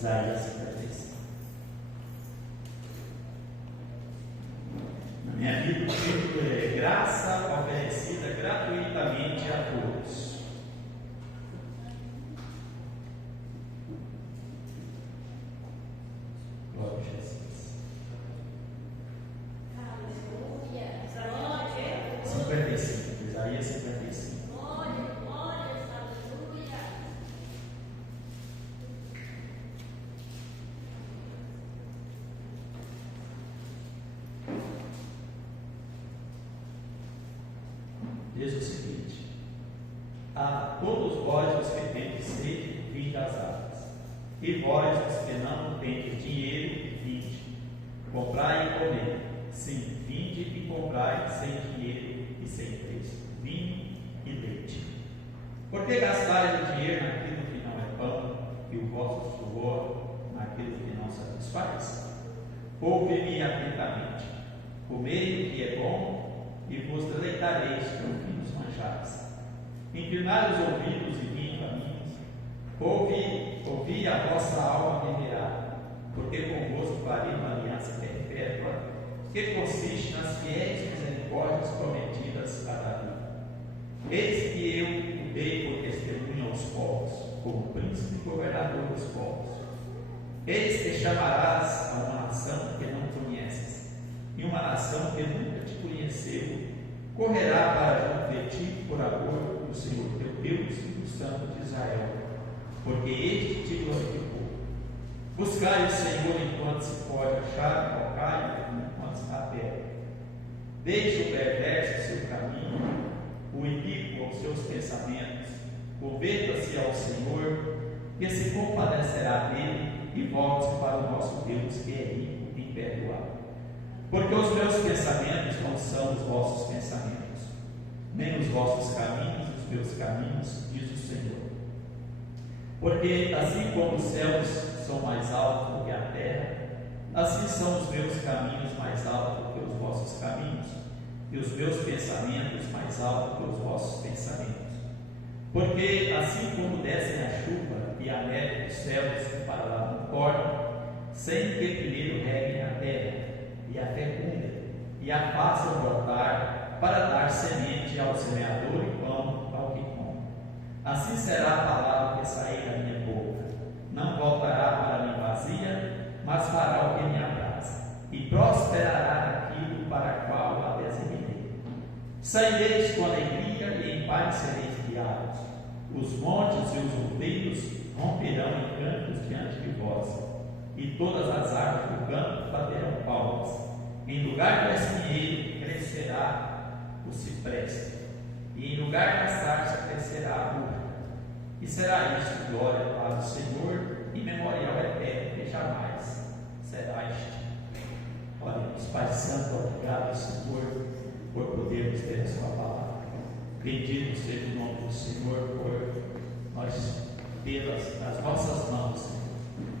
Isaías 55. Na minha vida, o título é Graça oferecida gratuitamente a todos. Glória a Jesus. 55, Isaías 55. Diz o seguinte: a todos vós os que tendes sede, vinde às águas, e vós os que não tendes dinheiro, vinde, comprai e comei. Sim, vinde e comprai sem dinheiro e sem preço, vinho e leite. Por que gastais o dinheiro naquilo que não é pão, e o vosso suor naquilo que não satisfaz? Ouve-me atentamente, comei o que é bom, e vos deleitareis com finos manjares. Inclinai os ouvidos e vinde a mim. Ouvi a vossa alma viverá, porque convosco farei uma aliança perpétua, que consiste nas fiéis misericórdias prometidas a Davi. Eis que eu o dei por testemunho aos povos, como príncipe e governador dos povos. Eis que chamarás a uma nação que não conheces, e uma nação que nunca te conheceu correrá para junto de ti por amor do Senhor teu Deus e do Santo de Israel, porque este te glorificou. Buscai o Senhor enquanto se pode achar, invocai enquanto está perto. Deixe o perverso seu caminho, o iníquo aos seus pensamentos, converta-se ao Senhor, que se compadecerá dele, e volte para o nosso Deus, que é rico em perdoar. Porque os meus pensamentos não são os vossos pensamentos, nem os vossos caminhos os meus caminhos, diz o Senhor. Porque assim como os céus são mais altos do que a terra, assim são os meus caminhos mais altos do que os vossos caminhos, e os meus pensamentos mais altos do que os vossos pensamentos. Porque assim como descem a chuva e a neve dos céus para lá no corno, sem que primeiro reguem a terra, e a fecunda, e a façam brotar, para dar semente ao semeador e pão ao que come. Assim será a palavra que sair da minha boca. Não voltará para mim vazia, mas fará o que me abraça, e prosperará naquilo para a qual a designei. Saireis com alegria e em paz sereis guiados. Os montes e os outeiros romperão em cantos diante de vós, e todas as árvores do campo baterão palmas. Em lugar do espinheiro crescerá o cipreste, e em lugar da sarça crescerá a urra. E será isto glória para o Senhor e memorial eterno que jamais será extinto. Oremos. Pai Santo, obrigado, Senhor, por podermos ter a sua palavra. Bendito seja o nome do Senhor por nós tê-las nas nossas mãos, Senhor.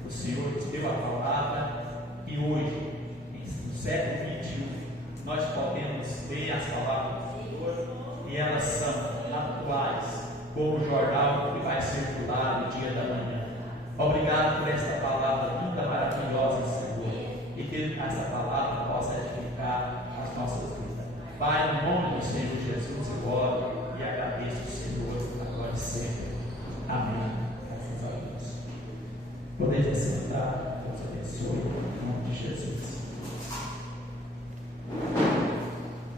O Senhor nos deu a palavra e hoje, no século XXI, nós podemos ver as palavras do Senhor e elas são atuais, como o jornal que vai circular no dia da manhã. Obrigado por esta palavra linda, maravilhosa, Senhor, e que essa palavra possa edificar as nossas vidas. Pai, no nome do Senhor Jesus, eu oro e agradeço o Senhor agora e sempre. Amém. Graças a Deus. Podeis sentar, Deus abençoe, em nome de Jesus.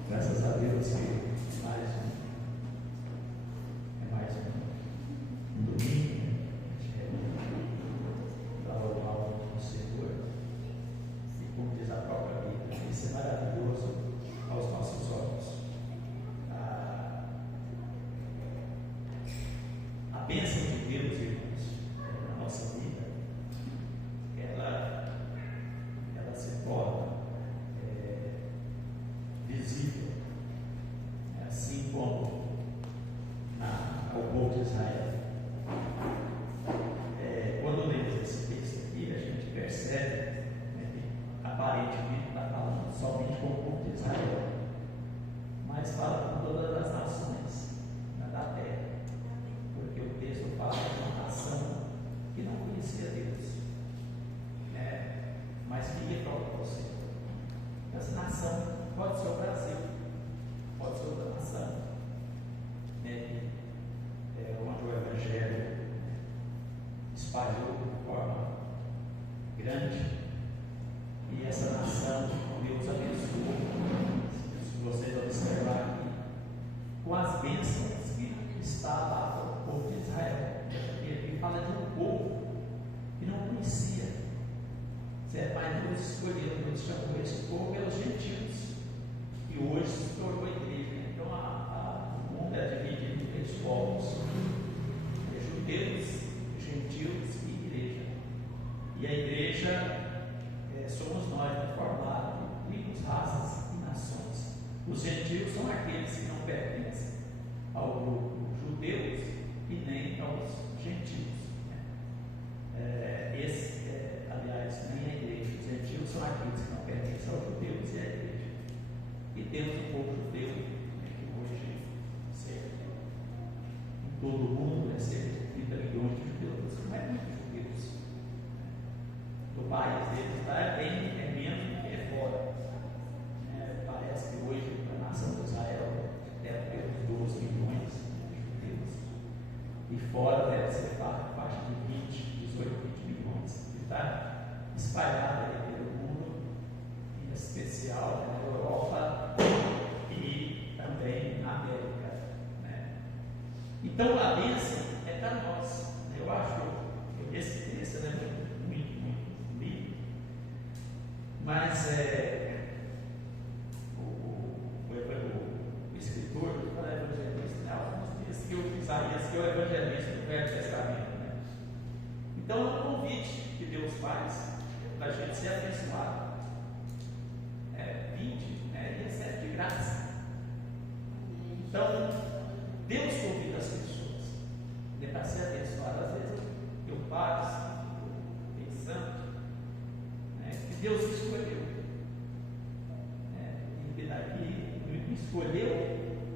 Graças a Deus que mais um domingo, para louvar o Senhor. E como diz a própria Bíblia, isso é maravilhoso aos nossos olhos. A bênção de Deus, irmãos, na nossa vida, ela se torna visível, assim como ao povo de Israel. Quando lemos esse texto aqui, a gente percebe, que aparentemente está falando somente com o povo de Israel, mas fala com todas as nações da terra, porque o texto fala de uma nação que não conhecia Deus, apontar lá para o povo de Israel. Ele fala de um povo que não conhecia. Certo? Mas Deus escolheu, Deus chamou esse povo pelos gentios, que hoje se tornou a igreja. Então o mundo é dividido em três povos: judeus, gentios e igreja. E a igreja somos nós, formado por tribos, raças e nações. Os gentios são aqueles que não pertencem ao grupo judeus e nem aos gentios. Aliás, nem a igreja. Os gentios são aqueles que não pertencem aos judeus e à igreja. E temos o povo judeu, que hoje, em todo o mundo, é cerca de 30 milhões de judeus, não é muitos judeus. O país deles lá é menos do que é fora. Parece que hoje a nação de Israel deve ter uns 12 milhões de judeus. E fora deve ser faixa de 20, 18, 20 milhões. Está espalhada aí pelo mundo, em especial na Europa e também na América. Então a bênção é para nós. Eu acho que esse texto é muito lindo. Mas o escritor, o evangelista, alguns dias que o Isaías, que é o evangelista do Velho Testamento. Então é um convite que Deus faz para a gente ser abençoado. 20 e recebe de graça. Então, Deus convida as pessoas para ser abençoado. Às vezes eu paro pensando que Deus escolheu. Me escolheu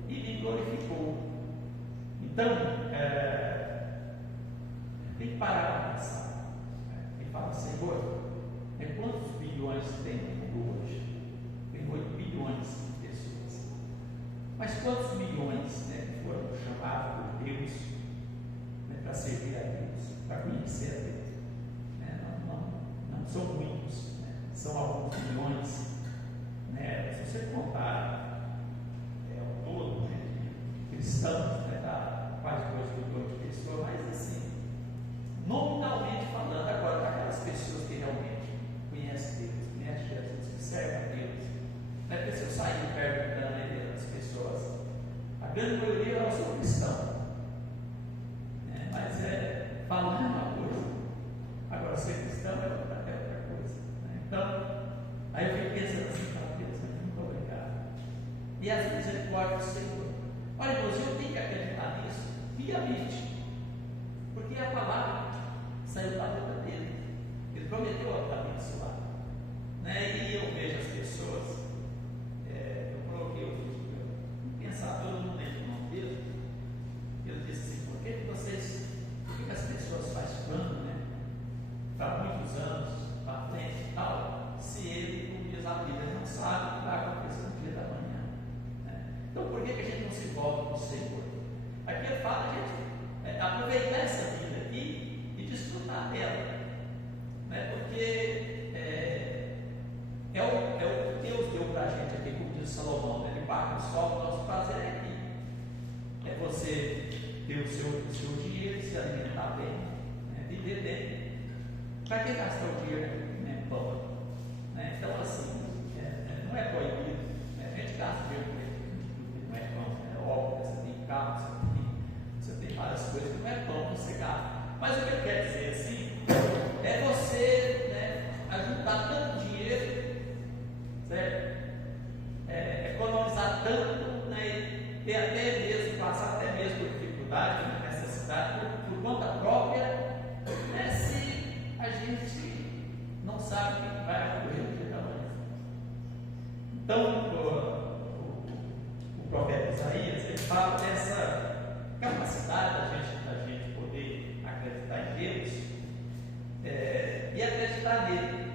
e me glorificou. Então, tem que parar para pensar. E fala, Senhor, quantos bilhões tem no mundo hoje? Tem 8 bilhões de pessoas. Mas quantos milhões foram chamados por Deus para servir a Deus, para conhecer a Deus? Não são muitos, são alguns milhões. Se você contar o todo de cristãos, dá quase 2 milhões de pessoas, mas assim, nominalmente falando, agora para aquelas pessoas que realmente conhecem Deus, conhecem Jesus, que servem a Deus, não é porque se eu sair perguntando as pessoas, a grande maioria eu sou cristão, mas falando uma coisa, agora ser cristão é outra coisa. Então, aí eu fico pensando assim, Deus, muito obrigado. E as misericórdias do Senhor. Olha, irmãos, eu tenho que acreditar nisso piamente, porque a palavra saiu da boca dele. Ele prometeu abençoar. E eu vejo as pessoas, eu coloquei o vídeo, pensar, todo mundo lembra o nome dele. Ele disse assim: por que as pessoas fazem plano, para muitos anos, para frente e tal, se ele, como diz a Bíblia, não sabe o que vai acontecer no dia da manhã? Então, por que a gente não se volta para o Senhor? Aqui ele fala a gente aproveitar essa vida aqui e desfrutar dela, porque é o que Deus deu para a gente aqui, como diz Salomão, ele paga o sol, o nosso prazer é aqui. É você ter o seu dinheiro, se alimentar bem, viver bem. Para que gastar o dinheiro em pão? Então, assim, não é proibido. A gente gasta dinheiro com não é pão, é óbvio, você tem carro, você tem várias coisas que não é pão que você gasta. Mas o que eu quero dizer assim é você ajuntar tanto dinheiro, certo? Economizar tanto, e até mesmo, passar até mesmo por dificuldade, necessidade, por conta própria, se a gente não sabe o que vai ocorrer no dia da manhã. Então, o profeta Isaías, ele fala dessa capacidade da gente poder acreditar em Deus e acreditar nele.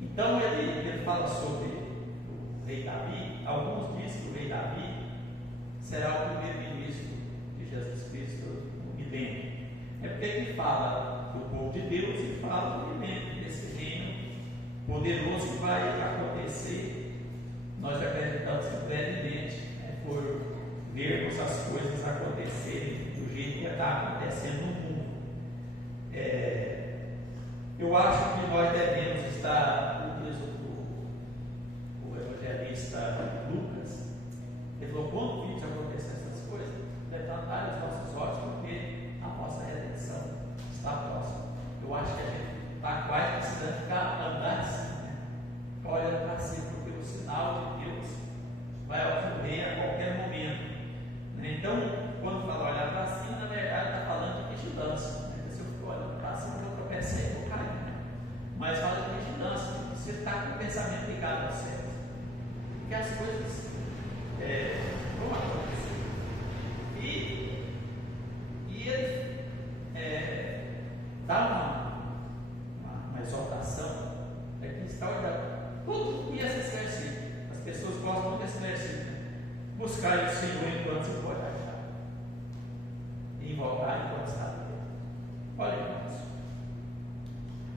Então, ele fala sobre o rei Davi. Alguns dizem que o rei Davi será o primeiro-ministro de Jesus Cristo no milênio. É porque ele fala do povo de Deus e fala do milênio, desse reino poderoso que vai acontecer. Nós acreditamos brevemente, por vermos as coisas acontecer está acontecendo no mundo. Eu acho que nós devemos estar, como diz o evangelista Lucas, ele falou: quando vimos acontecer essas coisas, levantar os nossos olhos, porque a nossa redenção está próxima. Eu acho que a gente está quase precisando andar assim, né? Olhando para cima, porque o sinal de Deus vai ocorrer a qualquer momento. Então, quando fala olhar para cima, na verdade está falando de vigilância. Se eu for olhando para cima, eu tropecei e vou cair. Mas fala de vigilância, porque você está com o pensamento ligado ao céu. Porque as coisas vão acontecer. E ele dá uma exortação, que está olhando. Tudo ia se versículo. As pessoas gostam desse versículo. Buscar o Senhor enquanto se pode achar, e invocar enquanto está perto. Olha, irmãos.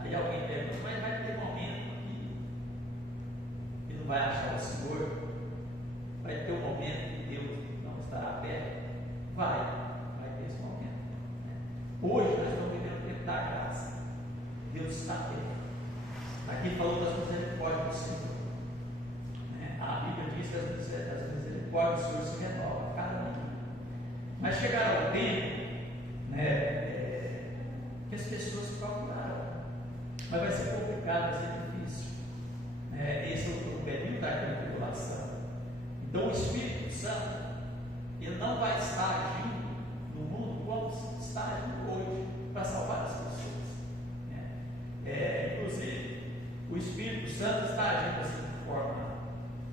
Aí alguém pergunta: mas vai ter momento que não vai achar o Senhor? Vai ter um momento que Deus não estará perto? Vai ter esse momento. Hoje nós estamos vivendo o tempo da graça. Deus está perto. Aqui falou das misericórdias do Senhor. A Bíblia diz que as misericórdias do Senhor se renovam a cada manhã. Mas chegará o tempo, que as pessoas procuraram. Mas vai ser complicado, vai ser difícil. Esse é o período da tribulação. Então o Espírito Santo, ele não vai estar agindo no mundo como está agindo hoje para salvar as pessoas. Inclusive, o Espírito Santo está agindo assim de forma,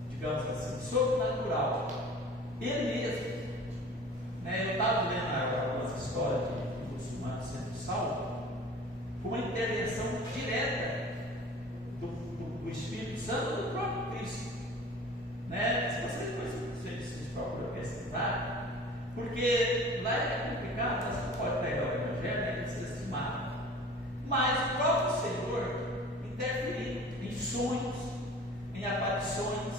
digamos assim, sobrenatural. Ele mesmo. Eu estava lendo agora algumas histórias de muçulmanos sendo salvos, com uma intervenção direta do Espírito Santo do próprio Cristo. Se vocês procuram pesquisar, porque lá é complicado, você não pode pegar o Evangelho e desestimar. Mas o próprio Senhor interferiu em sonhos, em aparições,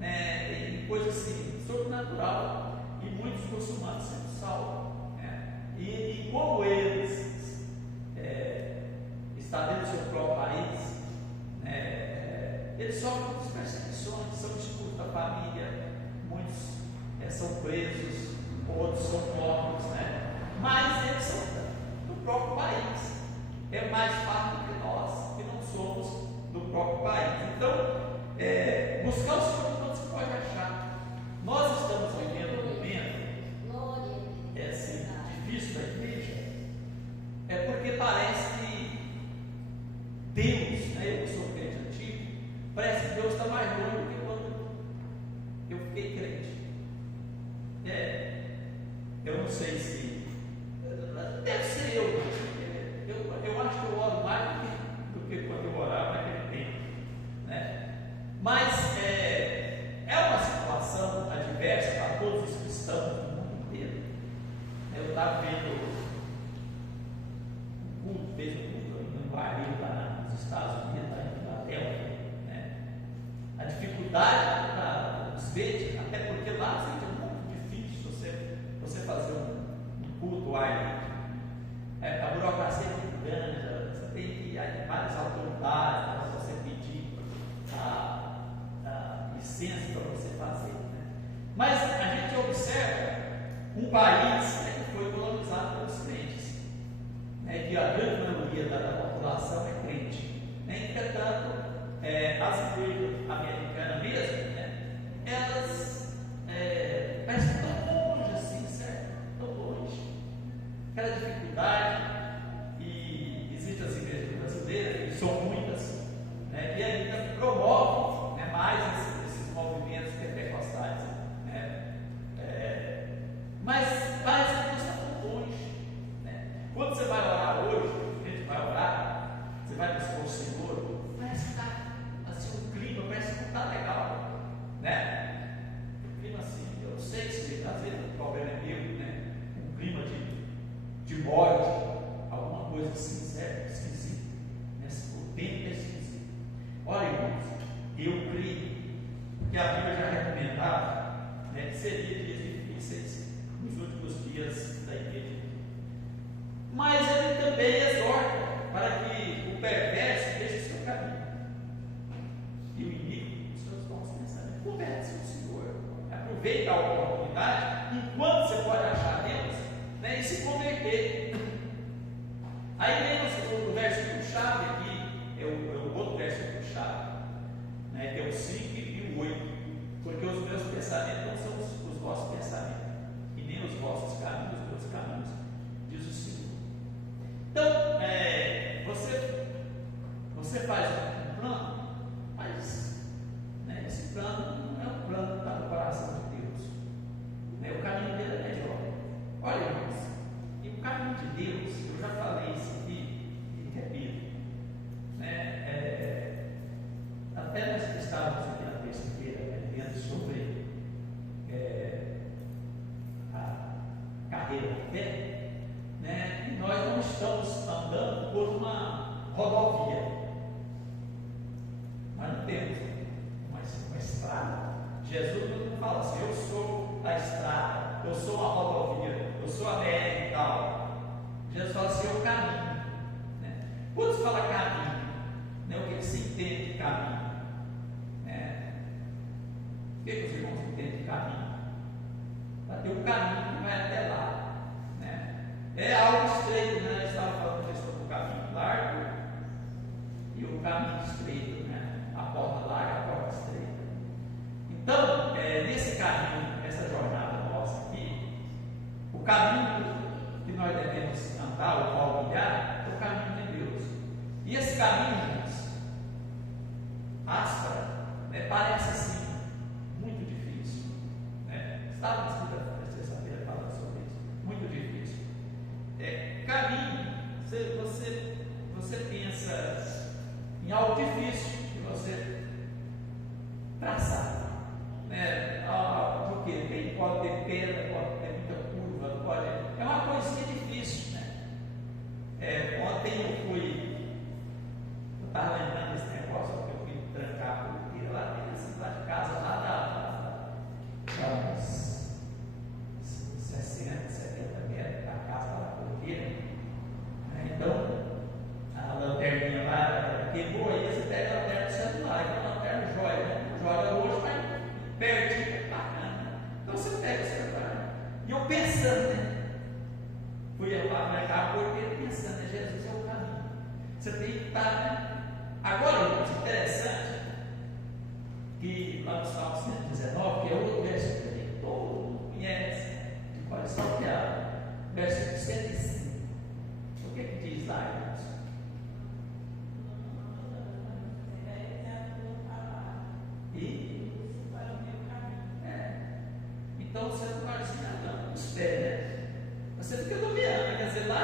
em coisas assim, sobrenatural, e muitos muçulmanos sendo salvos. E como eles estão dentro do seu próprio país, eles sofrem muitas perseguições, são expulsos da família, muitos são presos, outros são mortos, mas eles são do próprio país. É mais fácil do que nós, que não somos do próprio país. Então, buscar o Senhor quando se pode achar. Nós estamos vivendo um momento difícil da igreja, porque parece que Deus, eu que sou crente antigo, parece que Deus está mais longe do que quando eu fiquei crente. Eu não sei se deve ser eu acho que eu oro mais do que quando eu orava naquele tempo, mas é uma situação adversa para todos os cristãos do mundo inteiro. Eu estava vendo um culto no barril lá nos Estados Unidos, lá em Inglaterra, a dificuldade dos verdes, até porque lá é muito difícil você fazer um culto ar. A burocracia é muito grande, você tem que ir a várias autoridades para você pedir a licença para você fazer. Mas a gente observa um país que foi colonizado pelos crentes, que a grande maioria da população é crente. Entretanto, as igrejas americanas mesmo, elas parecem tão longe assim, certo? Tão longe. Aquela dificuldade, e existem as igrejas brasileiras, que são muitas, que ainda promovem mais esses movimentos pentecostais. Mas parece que não está tão longe. Quando você vai orar hoje, a gente vai orar, você vai buscar o Senhor, parece que está assim, o clima parece que não está legal. O clima assim, eu não sei se às vezes o problema é meu, um clima de morte, alguma coisa assim, certo? Esquisito. O tempo é esquisito. Olha, irmãos, eu creio que a Bíblia já recomendava que seria dias difíceis nos últimos dias da igreja mas ele também exorta para que o perverso deixe o seu caminho e o inimigo os seus bons pensamentos. Converse com o Senhor, aproveita a oportunidade enquanto você pode achar Deus, né, e se converter. Aí vem o versículo chave aqui, é o outro versículo chave, né, que é o 5 e o 8, porque os meus pensamentos não são os vossos pensamentos, e nem os vossos caminhos, os meus caminhos, diz o Senhor. Então, você faz um plano, mas, né, esse plano não é um plano que está no coração de Deus, né, o caminho dele é melhor. Olha, irmãos, e o caminho de Deus, eu já falei isso aqui e repito, né, até nós estávamos aqui na terça-feira vendo sobre a carreira da fé, né, e nós não estamos andando por uma rodovia, nós não temos uma estrada. Jesus não fala assim, eu sou a estrada, eu sou a rodovia, eu sou a BR e tal. Jesus fala assim, é o caminho, né? Quando se fala caminho, né, o que se entende de caminho? O que os irmãos entendem de caminho? Para ter um caminho que vai até lá, né? É algo estreito, né? Nós estávamos falando sobre o caminho largo e o caminho estreito, né? A porta larga, a porta estreita. Então, nesse caminho, essa jornada nossa aqui, o caminho que nós devemos andar ou palmilhar é o caminho de Deus. E esse caminho, irmãos, áspero, né? Parece assim muito difícil, né? Estava na terça-feira falando sobre isso, muito difícil. Caminho, você pensa em algo difícil de você traçar, né? Porque pode ter pedra, pode ter muita curva, é uma coisinha difícil, né? Ontem eu estava lembrando desse negócio, porque eu fui trancar a porteira lá dentro lá de casa, lá da uns 60, 70 metros da casa lá da porteira, né? Então a lanterninha lá quebrou, aí você pega a lanterna do celular, que é uma lanterna jóia, né? Joga hoje, mas pertinho, bacana. Então você pega o celular. E eu pensando, né? Fui lá marcar a porteira pensando, né? Jesus é o caminho. Você tem que estar, né? Agora, irmãos, interessante que lá no Salmo 119, que é outro versículo que todo mundo conhece, pode saltear, versículo 105. O que diz lá, irmãos? Então você não pode se andando nos pés, né? Você fica dominando, quer dizer, lá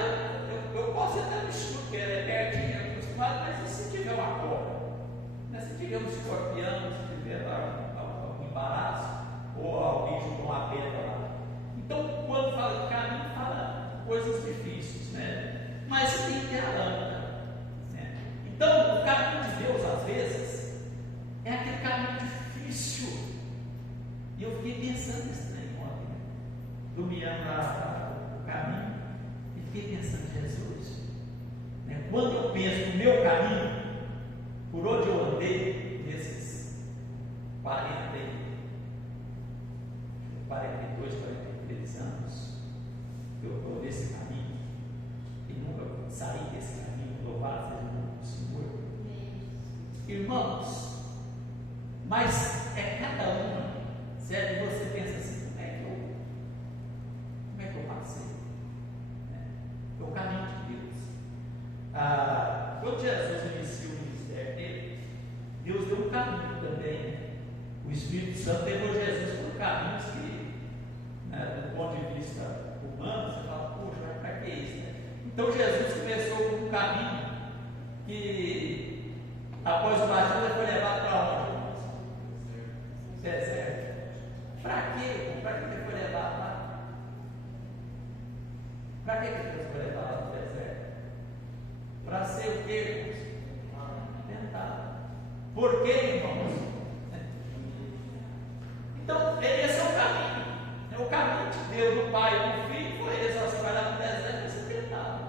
eu posso entrar no escuro, que é pertinho, acostumado, mas e se tiver uma cobra? Né? Se tiver um escorpião, se tiver lá algum embaraço, ou alguém jogou uma pedra lá. Então, quando fala de caminho, fala coisas difíceis, né? Mas você tem que ter a lâmpada, né? Então, o caminho de Deus, às vezes, é aquele caminho difícil. E eu fiquei pensando nisso ontem, né? Dominando o caminho, e fiquei pensando em Jesus, né? Quando eu penso no meu caminho, por onde eu andei nesses 42, 43 anos, eu estou nesse caminho, e nunca saí desse caminho, louvado seja o nome do Senhor. Irmãos, mas é cada uma, certo? Você pensa assim, como é que eu passei? É o caminho de Deus. Quando Jesus inicia o ministério dele, Deus deu um caminho também, né? O Espírito Santo levou Jesus por caminhos que, né, do ponto de vista humano, você fala, poxa, mas para que isso, né? Então Jesus começou com um caminho que, após o batismo, ele foi levado para onde? Deserto. Para quê? Para que ele foi levado lá? Para que Deus foi levado lá no deserto? Para ser o quê? Tentado. Por quê, irmãos? Então, esse é o caminho. O caminho de Deus, do Pai e do Filho, foi esse. Você vai lá no deserto e ser tentado.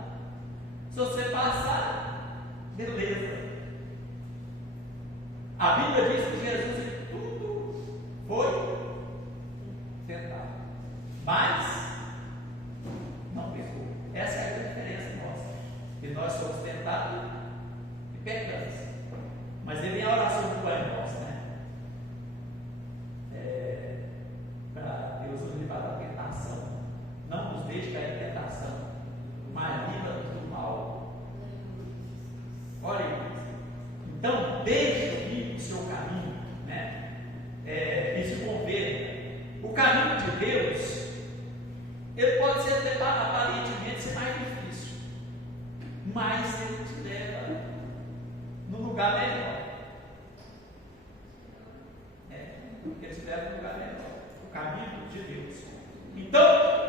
salvação, mas livra-nos do mal. Olha aí. Então, deixe o seu caminho, né? E se converta. O caminho de Deus, ele pode ser aparentemente ser mais difícil, mas ele te leva num lugar melhor. Ele te leva num lugar melhor. O caminho de Deus. Então,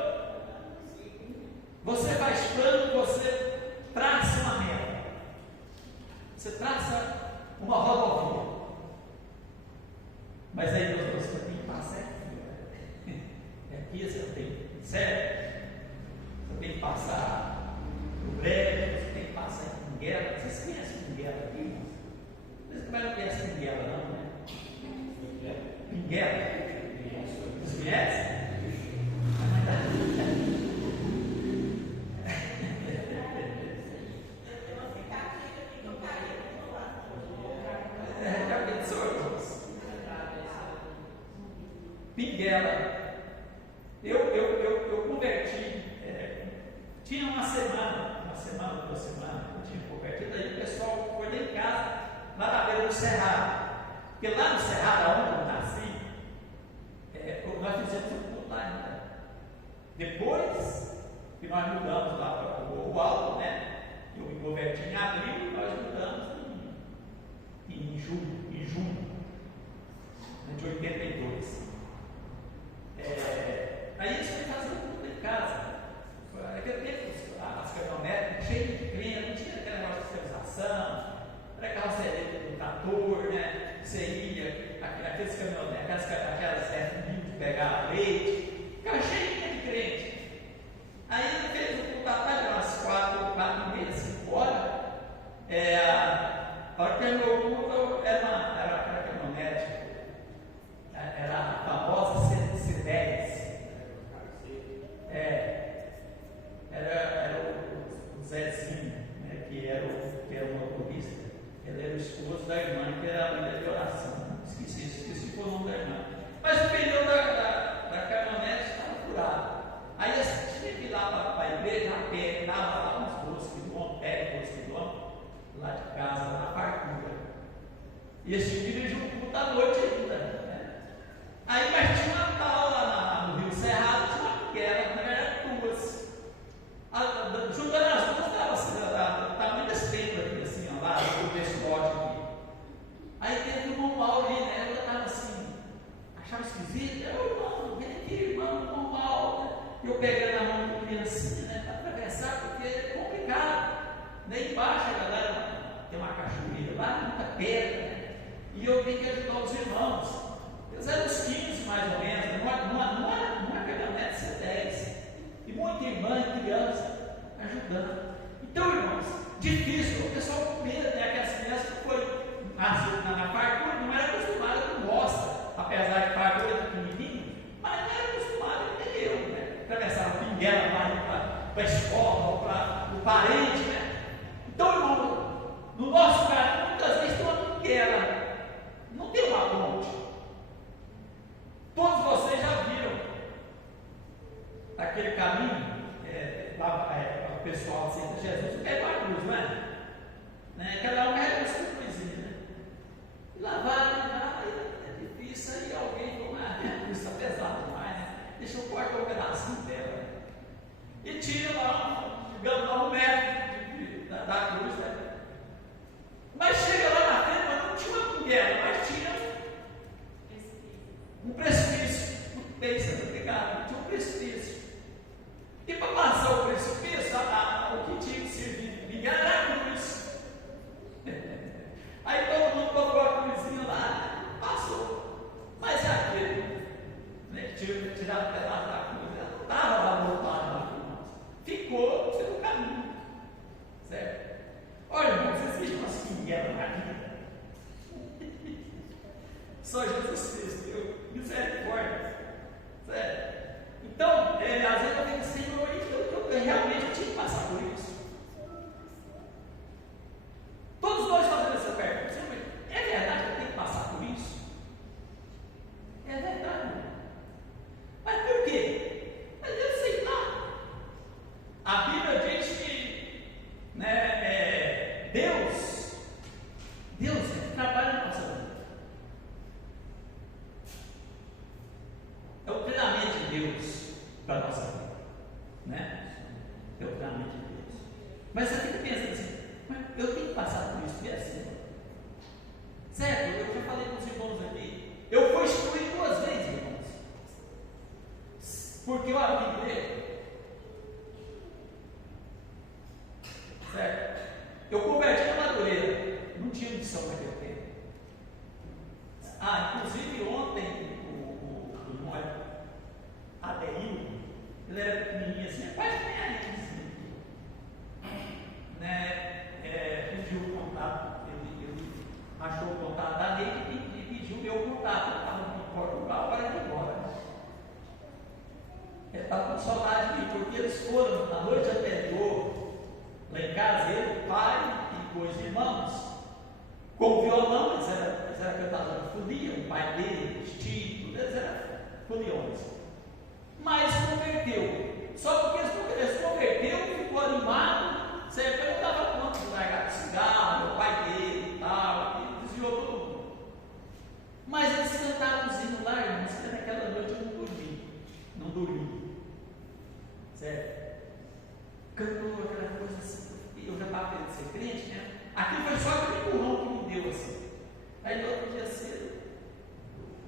você faz plano, você traça uma meta, você traça uma rodovia, mas aí você tem que passar aqui, aqui você tem, certo? Você tem que passar no breve, você tem que passar em Pinguela. Vocês conhecem Pinguela aqui? Vocês não conhecem Pinguela não, né? Pinguela? Vocês conhecem? Pinguela. Eu converti. Tinha uma semana, 2 semanas, eu tinha convertido. Aí o pessoal foi lá em casa, lá na beira do Cerrado. Porque lá no Cerrado, onde eu nasci, nós fizemos um culto lá ainda. Depois que nós mudamos lá para o Alto, né? Eu me converti em abril e nós mudamos em junho de 82. Aí eles foram fazer um culto em casa. Naquele tempo, as caminhonetes cheias de crente, não tinha aquela negócio de fiscalização, era carroceria do trator, né? Você ia, aqueles caminhonetes, aquelas F1000 de pegar leite, ficava cheio de crente. Aí ele fez o culto à tarde, umas 4h30, 5 horas. A hora que terminou o culto, era aquela caminhonete, era a famosa C10. Era o Zezinho, né, que era o motorista. Ele era o esposo da irmã, que era a mulher de oração. Esqueci o nome da irmã. Mas o pneu da caminhonete estava furado. Aí a gente tinha que ir lá para a igreja, a pé, estava lá uns 12 quilômetros, 12 quilômetros, lá de casa, lá na Parcura. E esse dirigiu o culto à noite ainda. Né? Aí, mas tinha uma tal lá no Rio Cerrado, tinha uma Pinguela, na verdade 2. Juntando as duas, estava muito estreito aqui, assim, ó, lá no pescote aqui. Aí teve o irmão Paulo ali, né? Eu estava assim, achava esquisito. Irmão, vem aqui, irmão Paulo. Né? Eu pegando a mão do criancinha, né? Para atravessar, porque é complicado. Daí embaixo a galera tem uma cachoeira lá, muita pedra. Né? E eu tenho que ajudar os irmãos. Eles eram uns 15 mais ou menos, numa caminhonete C10. E muita irmã e criança ajudando. Então, irmãos, difícil, o pessoal com medo, né? Aquelas crianças que foi na Parcura, não era acostumada com bosta, apesar de Parcura era pequenininho, mas não era acostumada a entender, né? Atravessar o Pinguela para a escola, para o parente, né? Então, irmão, no nosso caminho, muitas vezes tem uma Pinguela, não tem uma ponte. Todos vocês já viram aquele caminho, o pessoal aceita Jesus, é para a cruz, não é? Né? Cada um carrega a sua cruzinha, né? E lá vai, é difícil, aí alguém falou, a cruz está pesada demais, né? Deixa eu cortar um pedacinho dela. E tira lá, digamos lá, 1 metro da cruz, né? Mas chega lá na frente, mas não tinha uma Pinguela, mas tinha um precipício. Bem, você obrigado, tinha um precipício. E para passar o precipício, o que tinha que servir de Pinguela era a cruz. Aí todo mundo colocou a cruzinha lá, passou. Mas é aquele, né, que tirava o pedaço da cruz, ela não estava lá voltada na cruz. Ficou pelo caminho. Certo? Olha, irmão, vocês viram umas Pinguelas na vida? Só Jesus Cristo, misericórdia. Certo? Então, às vezes eu fico assim, eu realmente tinha que passar por isso. Deus para a nossa vida, né? É o caminho de Deus. Mas você fica pensando assim, mas eu tenho que passar por isso, e assim, certo? Eu já falei com os irmãos aqui, eu fui instruído 2 vezes, irmãos, porque eu abri a igreja, certo? Eu converti a Madureira, não tinha missão naquele tempo. Inclusive ontem, o irmão Adeildo, ele era pequenininho assim, quase nem assim, né? Pediu o contato, ele achou o contato da lei e pediu o meu contato. Eu estava em Portugal para ir embora. Ele estava com saudade de mim, porque eles foram na noite anterior, lá em casa, ele, o pai e 2 irmãos, com o violão. Eles eram cantadores de folia, o pai dele, os tios, eles eram foliões. Mas converteu. Só porque eles converteu, ficou animado, certo? Ele não dava conta de largar de cigarro, o pai dele e tal, e desviou todo mundo. Mas eles cantaram os hinos lá, irmãos, que naquela noite eu não dormi. Certo? Cantou aquela coisa assim, eu já estava querendo ser crente, né? Aquilo foi só aquele empurrão que me deu assim. Aí no outro dia cedo,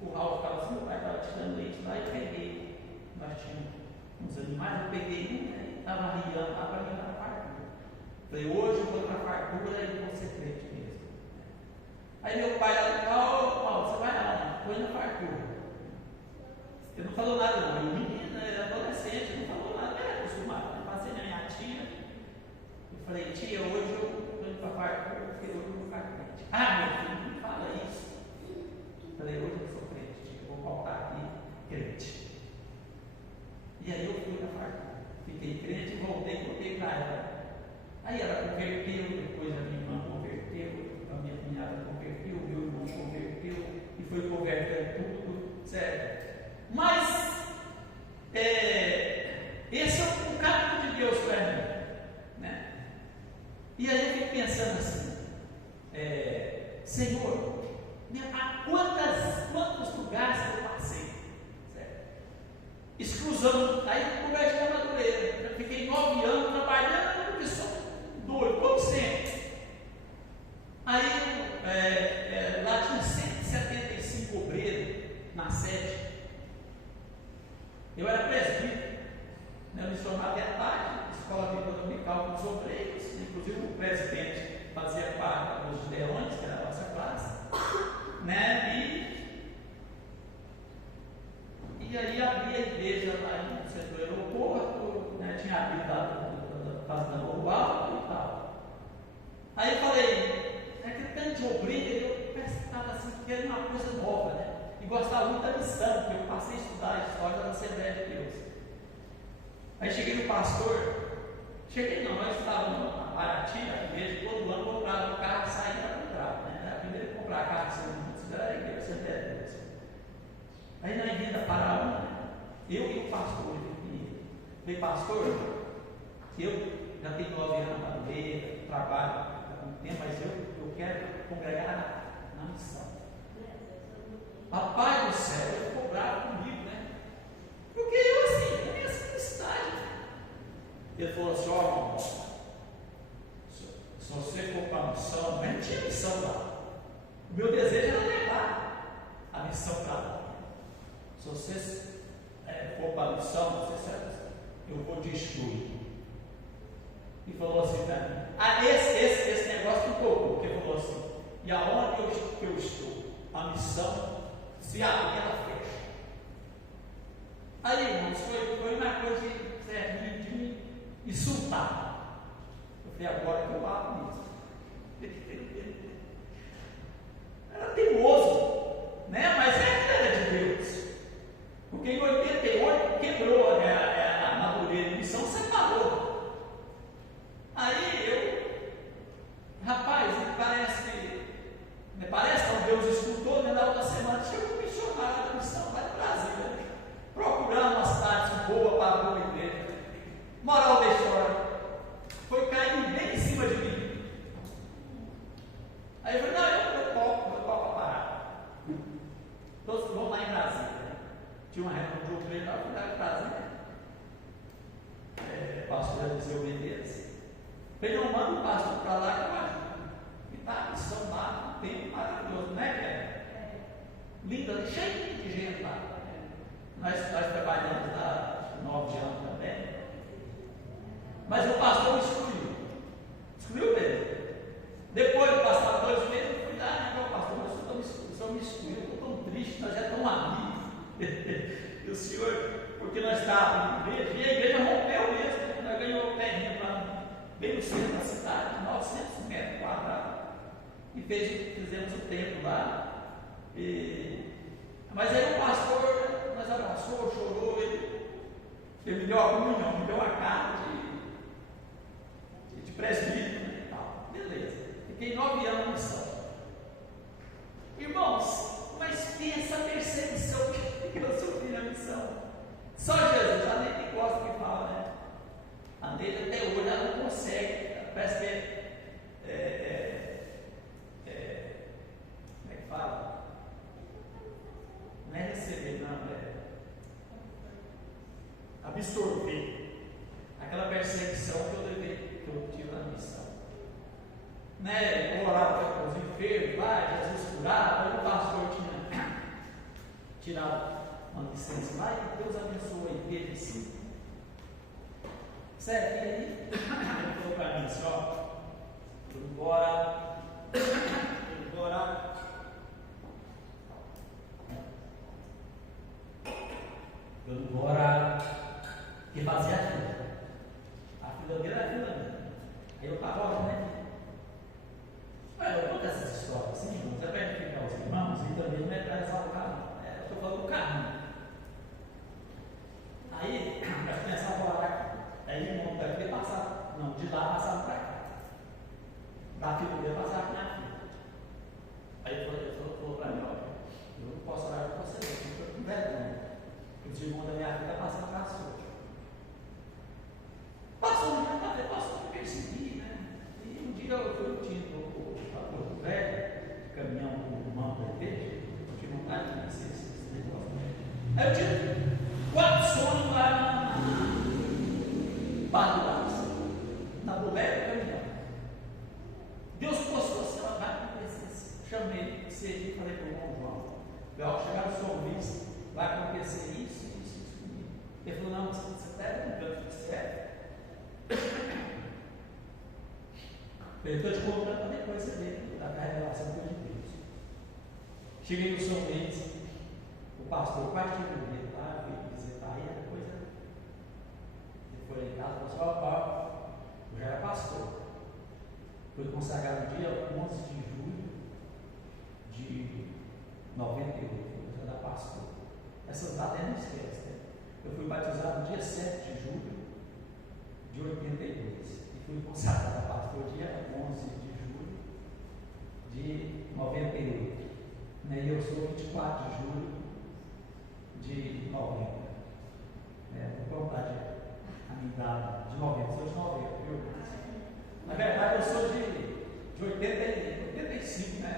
o Raul ficava assim, meu pai estava tirando leite lá e peguei. Nós tínhamos uns animais, eu peguei um, né? E estava riando lá para mim na fartura. Falei, hoje eu vou para a fartura e vou ser crente mesmo. Aí meu pai lá no carro, Paulo, você vai lá, põe na fartura. Ele não falou nada não, eu menino, era adolescente, não falou nada, era acostumado. Eu passei na minha tia, eu falei, tia, hoje eu estou indo para a fartura, porque hoje eu vou ficar crente. Meu filho, não fala isso. Eu falei, hoje eu sou crente, tia, eu vou voltar aqui crente. E aí eu fui na fartura, fiquei crente, voltei para ela. Aí ela converteu, depois a minha irmã converteu, a minha cunhada converteu, o meu irmão converteu, e foi convertendo tudo, certo? Mas, esse é o caminho de Deus para mim, né? E aí eu fico pensando assim, Senhor, quantos lugares eu passei, certo? Exclusão, aí converti na Madureira, eu fiquei 9 anos trabalhando, porque sou doido, como sempre. Aí, lá tinha 175 obreiros na sede. Eu era presbítero, né? Eu lecionava até a tarde, escola bíblica dominical com os obreiros, inclusive o presidente fazia parte dos leões, que era a nossa classe, né? E aí abri a igreja lá no centro do aeroporto, né? Tinha abrido lá da Novo Alto e tal. Aí eu falei, aquele tanto de obreiro, eu pensava assim, que era uma coisa nova, né? E gostava muito da missão, porque eu passei a estudar a história da Assembleia de Deus. Aí cheguei no pastor, nós estávamos na Paraty, na igreja, todo ano comprava um carro e saía para comprar, né? Era a primeira que comprar carro, isso era a igreja, Assembleia de Deus. Aí na vinda para uma, eu e o pastor, falei, pastor, eu já tenho 9 anos na Madureira, trabalho há muito tempo, mas eu quero congregar na missão. Papai do céu, ele ficou bravo comigo, né? Porque eu assim, na minha simplicidade. Ele falou assim, ó, se você for para a missão, mas não tinha missão lá. O meu desejo era levar a missão para lá. Se você for para a missão, você sabe, eu vou destruir. E falou assim para mim, esse negócio me tocou, porque falou assim, e aonde eu estou? A missão se abre, ela fecha. Aí, irmãos, foi uma coisa de me insultar. Eu falei, agora que eu abro isso. Era teimoso, né? Mas era de Deus. Porque em 88 quebrou a Madureira de missão, separou. Aí rapaz, parece que Deus escutou, né? Na outra semana chegou um missionário da missão lá de Brasília, né? Procurando uma cidade boa para a boa igreja. Moral da história, foi caindo bem em cima de mim. Aí eu falei, não, eu topo a parada. Todos vão lá em Brasília, né? Tinha uma reunião de obreiro lá, fui lá em Brasília. desobediência. Ele não manda o pastor para lá que eu ajudo. E está a missão lá, um tempo maravilhoso, não é, velho? Linda, cheio de gente lá. Nós trabalhamos lá 9 anos também. Mas o pastor me excluiu. Excluiu mesmo. Depois de passar 2 meses, eu fui lá, né, pastor, mas o senhor me excluiu, eu estou tão triste, nós já estamos amigos. E o senhor, porque nós estávamos na igreja, e a igreja rompeu mesmo, né? Nós ganhamos um terreno lá, bem no centro da cidade, 900 metros quadrados, e fizemos o templo lá. Mas aí o pastor nos abraçou, chorou, ele me deu a comunhão, me deu uma carta de presbítero, né, e tal. Beleza. Fiquei 9 anos na missão. Irmãos, mas tem essa perseguição que eu sofri na missão. Só Jesus, a Neide gosta que fala, né? A Neide até hoje ela não consegue, parece que como é que fala? Não é receber, não, é absorver aquela perseguição que eu tive na missão. Né? Eu orava para os enfermos, lá, Jesus curava, aí o pastor tinha tirado uma licença lá e Deus abençoou ele, teve sim. Certo? E aí, ele falou para mim assim: ó, eu não vou orar, porque fazia fila. A fila dele era a fila minha. Aí eu estava orando, né? Olha, eu conto essas histórias assim, irmãos, é para edificar os irmãos e também não é para exaltar, não. Eu estou falando do carro. Aí, eu começava a orar, aí o irmão daqui passava, não, de lá passava para cá. Da fila dele passava para minha filha. Aí ele falou para mim: olha, eu não posso orar com você, eu estou com vergonha. Os irmãos da minha filha passaram para a sua. Passou, né? Passou para perseguir, né? E um dia eu tinha para Porto Velho, caminhão com o irmão da igreja, eu tinha vontade de conhecer esse negócio. Aí eu tinha 4 sonhos lá na Barra na boleia do caminhão. Deus postou assim: ela vai acontecer. Chamei, servi e falei para o irmão João: ao chegar no São Luís, vai acontecer isso. Ele falou: não, você está brincando, sério. Eu estou te contando para depois você ver da revelação de Deus. Cheguei no São Luís, o pastor quase tinha morrido lá, veio visitar ele, a coisa. Ele foi em casa e falou: ó, eu já era pastor. Fui consagrado no dia 11 de julho de 98, eu já era pastor. Essas datas não esquece, né? Eu fui batizado no dia 7 de julho de 82 e fui consagrado pastor dia 11 de julho de 98. E eu sou 24 de julho de 90. Vou contar a minha idade de 90, sou de 90, viu? Na verdade, eu sou de 85, né?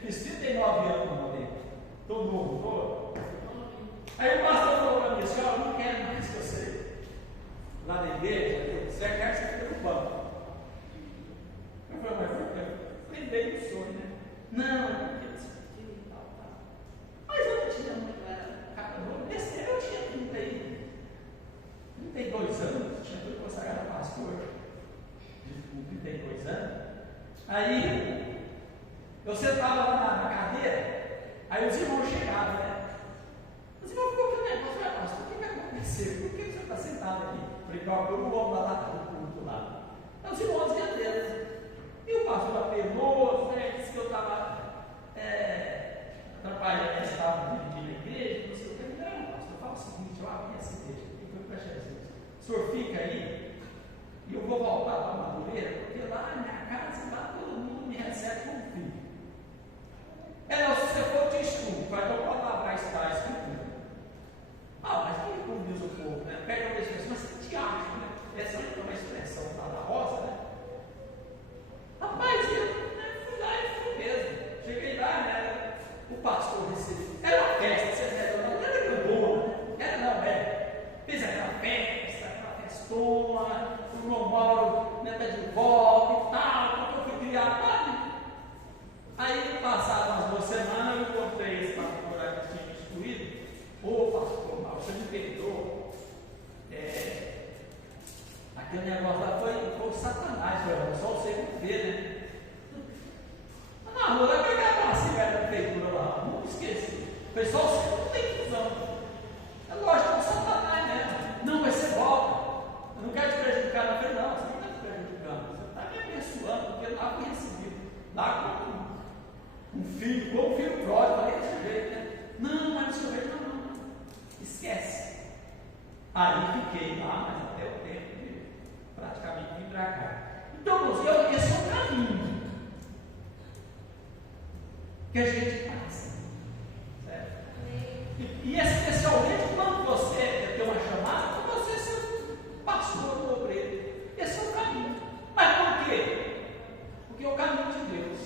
Fiz 39 anos no 90. Estou novo, estou. Aí o pastor falou para mim assim: ó, eu não quero mais que você lá na igreja, você quer que você fique no banco. Eu falei: mas eu lembrei do sonho, né? Não, porque isso aqui e tal. Mas eu não tinha muito, eu tinha 32 anos, tinha fui consagrado pastor com 32 anos. Aí eu sentava lá na cadeira, aí os irmãos chegavam, né? Os irmãos ficou aquele negócio: olha, pastor, o que aconteceu? Por que você está sentado aqui? Eu falei: eu não vou lá do culto lá. Aí os irmãos iam deles. E o pastor apelou, disse que eu estava atrapalhando, estava dividindo a igreja, não sei o que. Não, pastor, fala o seguinte: eu abri essa igreja aqui, foi para Jesus. O senhor fica aí, e eu vou voltar para Madureira, porque lá na minha casa, lá todo mundo me recebe como filho. Não, se você for, eu te estudo, vai dar uma palavra está escritura. Mas quem condiz o povo, né? Pega uma expressão, mas você te acha, né? Essa é uma expressão lá da Rosa, né? Rapaz, eu fui lá e fui mesmo. Cheguei lá, né? O pastor recebeu. Era uma festa, você não era boa, né? Era não, era. Fiz aquela festa aquele negócio lá foi Satanás, só você não vê, né? Na rua, vai pegar uma cigarra da prefeitura lá, não esqueci. Foi só você não tem visão. É lógico, é o Satanás mesmo. Não, vai ser volta. Eu não quero te prejudicar, não. Eu falei, não, você não está te prejudicando. Você está me abençoando, porque lá foi recebido. Lá com um filho, com um filho pródigo, falei desse jeito, né? Não, mas desse jeito não. Esquece. Aí fiquei lá, mas até o tempo de praticamente vir para cá. Então, esse é o caminho que a gente passa. Certo? E especialmente quando você tem uma chamada, para você ser pastor ou obreiro. Esse é o caminho. Mas por quê? Porque é o caminho de Deus.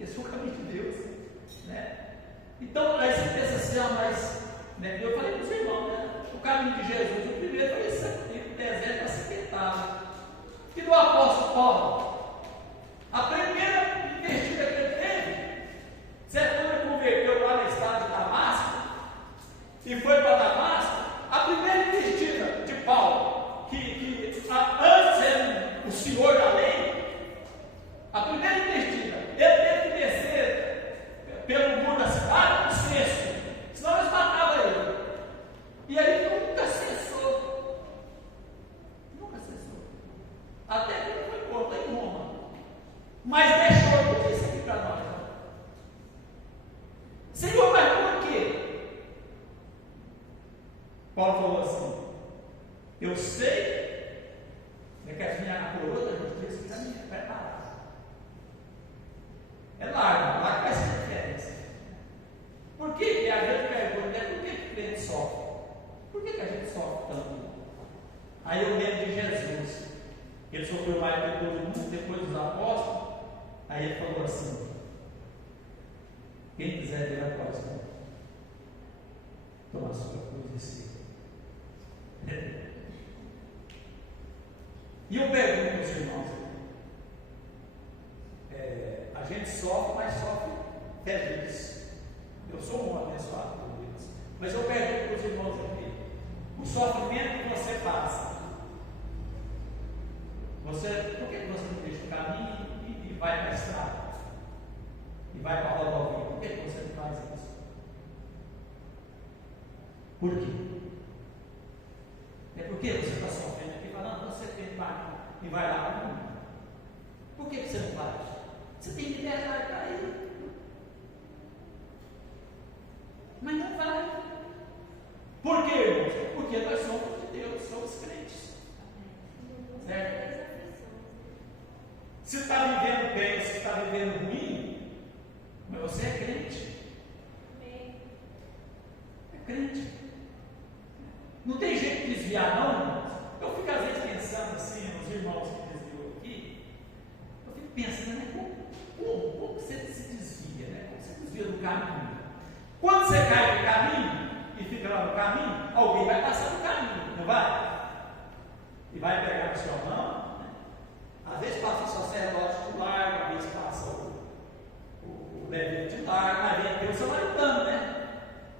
Esse é o caminho de Deus. Né? Então, aí você pensa assim, mas né, eu falei para os irmãos, né? O caminho de Jesus, o primeiro foi esse deserto para ser tentado. E do apóstolo Paulo, a primeira investida que ele teve, certo? Quando ele converteu lá na estrada de Damasco e foi para Damasco, a primeira investida de Paulo, que antes era o senhor da lei, a primeira investida, ele teve que descer pelo muro da cidade, o cesto, senão eles matavam ele. E ele nunca cessou. Nunca cessou. Até que ele foi morto em Roma. Mas deixou de dizer isso aqui para nós. Senhor, mas por quê? Paulo falou assim: eu sei que a minha coroa da justiça está me preparada. É lá que vai ser a diferença. Por que a gente pergunta, por que o crente sofre? Por que a gente sofre tanto? Aí eu lembro de Jesus. Ele sofreu mais que todo mundo, depois dos apóstolos. Aí ele falou assim: quem quiser vir após mim, toma a sua cruz e siga. E eu pergunto para os irmãos: a gente sofre, mas sofre feliz. Eu sou um abençoado por Deus. Mas eu pergunto para os irmãos aqui: o sofrimento que você passa, por que você não deixa o caminho e vai para a estrada? E vai para a rodovia? Por que você não faz isso? Por quê? É porque você está sofrendo aqui, falando, você tem que e vai lá para o mundo. Por que você não faz? Você tem liberdade para ir. Mas não vai. Por quê, irmãos? Porque nós somos de Deus, somos crentes. Certo? Se está vivendo bem, se está vivendo ruim, mas você é crente. É crente. Não tem jeito de desviar, não, irmãos. Eu fico às vezes pensando assim, nos irmãos que desviou aqui, eu fico pensando, né, como você se desvia, né? Como você desvia do caminho. Quando você cai no caminho e fica lá no caminho, alguém vai passar no caminho, não vai? E vai pegar na sua mão. Às vezes passa o sacerdote de largo, às vezes passa o levita de largo, mas vem ter o samaritano, né?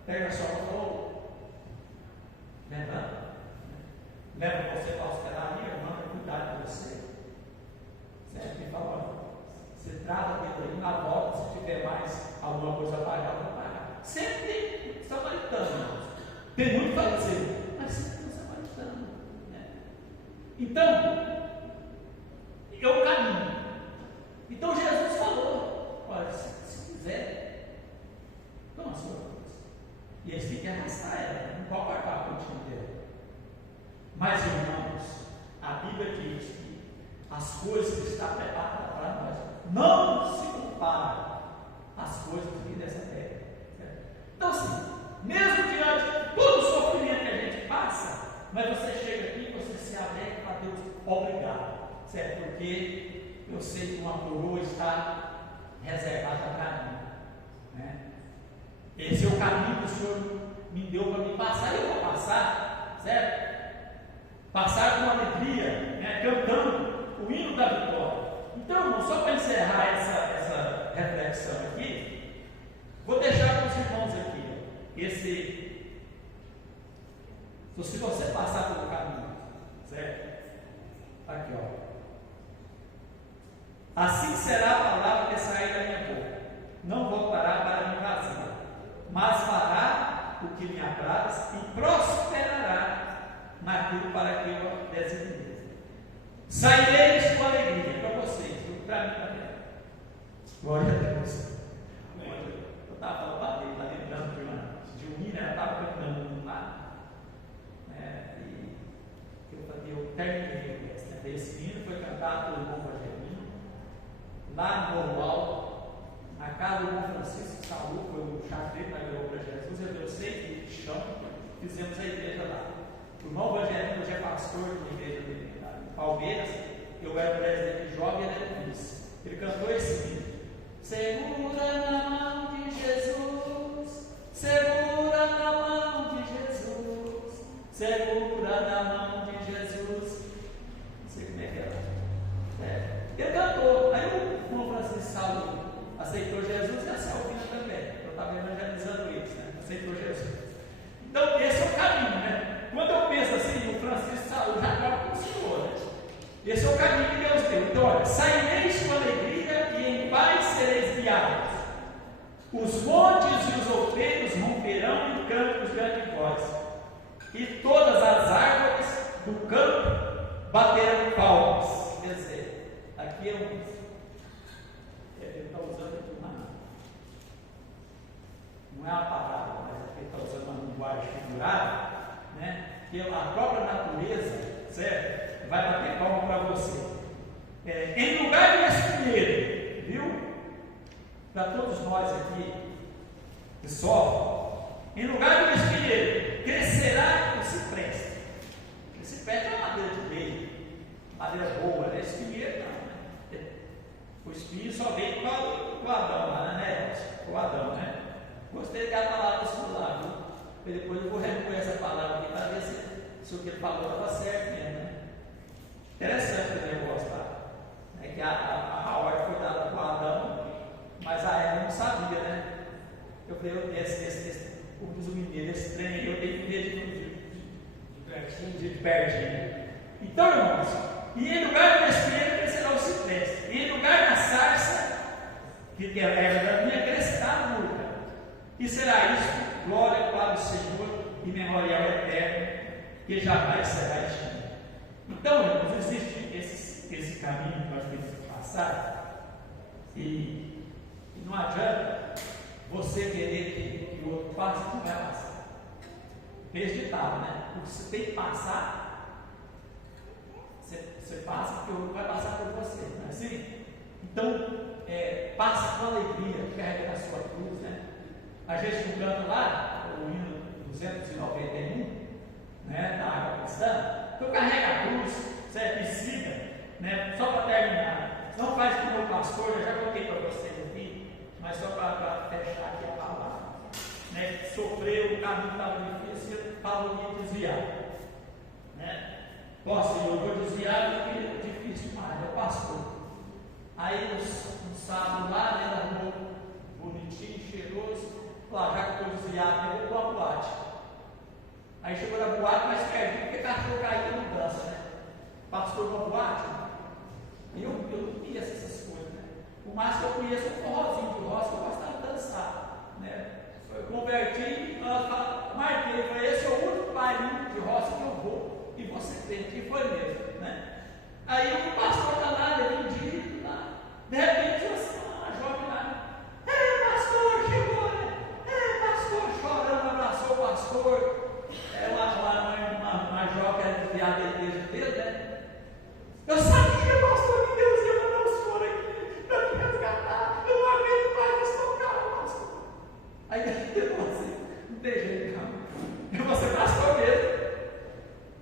Pega na sua mão, leva você para a hospedaria, manda cuidar de você. Certo? E fala: olha, você trata dele aí, na volta, se tiver mais alguma coisa a pagar, vai pagar. Sempre tem samaritano. Tem muito para dizer, mas sempre tem samaritano. Né? Então, é o caminho. Então Jesus falou: olha, se quiser, toma a sua cruz. E eles têm que arrastar ela, não pode pagar a pontinha dela. Mas, irmãos, a Bíblia diz que as coisas que está preparadas para nós não se comparam às coisas aqui dessa terra. Certo? Então, assim, mesmo diante de todo o sofrimento que a gente passa, mas você chega aqui e você se alegra para Deus, obrigado. Certo? Porque eu sei que uma coroa está reservada para mim. Né? Esse é o caminho que o Senhor me deu para me passar, e eu vou passar, certo? Passar com alegria, né? Cantando o hino da vitória. Então, só para encerrar essa reflexão aqui, vou deixar para os irmãos aqui, se você passar pelo caminho Certo? Aqui, ó. Assim será a palavra que sair da minha boca. Não voltará para mim vazia, mas fará o que me apraz e prosperará naquilo para que eu a designei. Saireis com alegria para vocês, para mim também. Glória a Deus. Eu estava falando para ele, está lembrando de um hino, ela estava cantando lá. E eu terminei esse hino, foi cantado pelo irmão Evangelino, lá no Morro Alto, na casa do irmão Francisco Saúl, foi o chafreiro da Igreja para Jesus. Eu dei 6 dias de chão, fizemos a igreja lá. O irmão Evangelino hoje é pastor da igreja dele em Palmeiras, eu era presidente jovem e ele era vice. Ele cantou esse hino. Segura na mão de Jesus, segura na mão de Jesus, segura na mão de Jesus. Não sei como é que era. Ele cantou. Aí o irmão Francisco Saúl aceitou Jesus e a Salvina também. Eu estava evangelizando eles, né? Aceitou Jesus. Então, esse é o caminho, né? Quando eu penso assim, o Francisco Saúl já estava com o Senhor, né? Esse é o caminho que Deus deu. Então, olha, saireis com alegria e em paz sereis guiados. Os montes e os outeiros romperão em campos grande voz, e todas as árvores do campo baterão palmas. Quer dizer, aqui é um. Ele está usando aqui não é uma palavra, mas ele está usando uma linguagem figurada, né? Que a própria natureza, certo? Vai bater palma para você. Em lugar de espinheiro, viu? Para todos nós aqui, que sofrem, em lugar de espinheiro, crescerá o cipreste. O cipreste é uma madeira de meio, madeira boa, né? Espinheiro não, né? O espinho só vem com o Adão lá, né? O Adão, né? Gostei daquela palavra do celular, viu? Depois eu vou recolher essa palavra aqui para ver se o que ele falou estava certo mesmo, né? Interessante o negócio lá. É que a ordem foi dada para o Adão, mas a Eva não sabia, né? Eu falei, como diz o mineiro, esse trem aí eu tenho que ver de pertinho. Então, irmãos, e em lugar do espinheiro crescerá o cipreste, e em lugar da sarça, que é a erva da minha, crescerá a murta. E será isto glória para o Senhor e memorial eterno, que jamais será extinto. Então, irmãos, existe esse caminho que nós temos que passar, e não adianta você querer que o outro passe, não vai passar. Esse ditado, né? Você tem que passar, você passa porque o outro vai passar por você, não é assim? Então, passe com alegria, carrega na sua cruz, né? A gente não canta lá, o hino 291, né, da água cristã. Então carrega a cruz, certo? E siga, né? Só para terminar, não faz como o pastor, eu já contei para vocês aqui, mas só para fechar aqui a palavra, né? Sofreu, o caminho estava difícil, Paulo ia desviar, né? Senhor, eu vou desviar porque é difícil demais, é o pastor. Aí no sábado lá, ele arrumou bonitinho, cheiroso. Lá, já que estou desviado, eu vou para uma boate. Aí chegou na boate, mas perdi, porque cachorro caiu no dança, né? Pastor uma boate. Eu não conheço essas coisas, né? O máximo que eu conheço é um forrozinho de roça, que eu gostava de dançar, né? Eu converti, marquei, falei, esse é o único bailinho de roça que eu vou. E você tem, que foi mesmo, né? Aí o pastor está lá, vendido lá. De repente, a jovem lá, pastor, chegou, né? Pastor, chorando, abraçou o pastor. Uma jovem que era desviada da igreja dele, né? Eu sabia, pastor, que Deus ia mandar o senhor aqui para te resgatar. Eu não aguento mais estocar, pastor. Aí ele falou assim: não tem jeito, não. Eu vou ser pastor mesmo.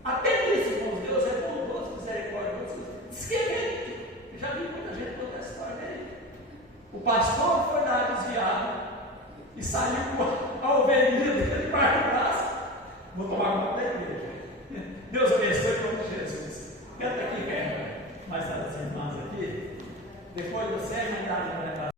Até nisso, irmãos, Deus é bondoso, misericordioso. Diz que ele, já vi muita gente contar essa história dele. O pastor foi lá desviado e saiu com a ovelhinha dele para o braço. Vou tomar conta da igreja. Deus abençoe em nome de Jesus. Canta aqui, quer mais as irmãs aqui. Depois você é mandado para